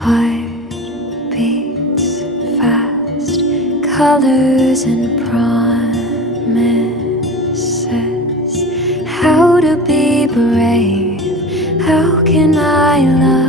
Heart beats fast, colors and promises. How to be brave, how can I love